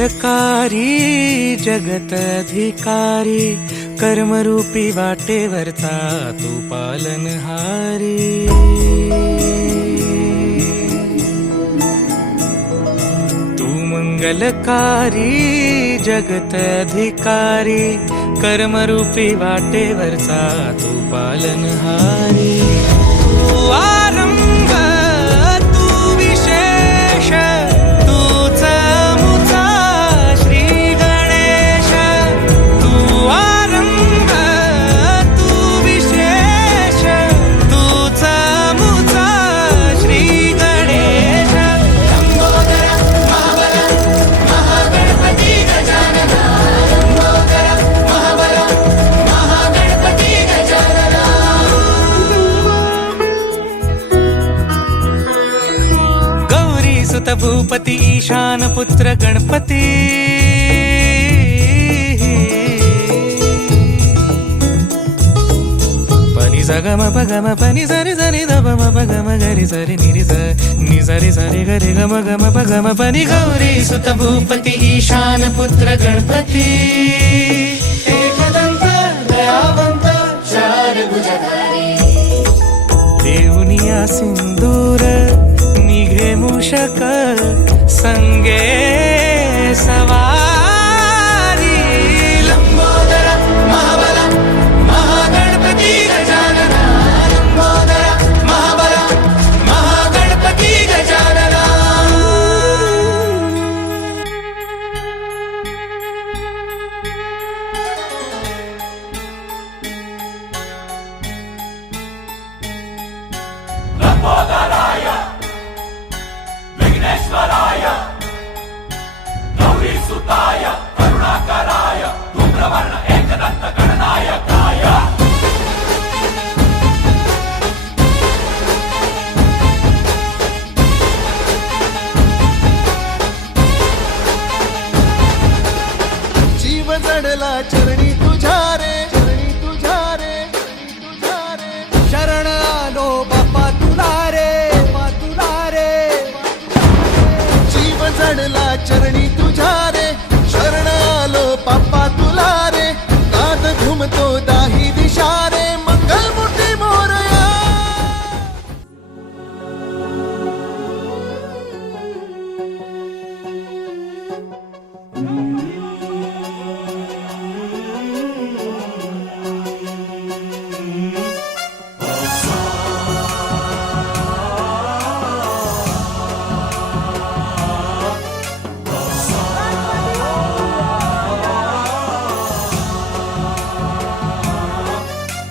मंगलकारी जगत अधिकारी, कर्मरूपी वाटेवरचा तू पालनहारी। तू मंगलकारी जगत अधिकारी, कर्मरूपी वाटेवरचा तू पालनहारी। तू आरंभ तू विशेष, तूच मुचा श्री गणेश। तू आरंभ तू विशेष, तूच मुचा श्री गणेश। लंबोदर महाबल महागणपती गजानन, लंबोदर महाबल महागणपती गजानन। गौरी सुत भूपती ईशान पुत्र गणपती, पनि सगम पगम पनि सरि सरि ध म पगम गरि सरि निरि स नि सरि सरि गरि गम गम पगम पनि। गौरी सुत भूपती ईशान पुत्र गणपती, एकदंत दयावंत चार भुजधारी। देऊनिया सिंदूर निघे मूषक, संगे सव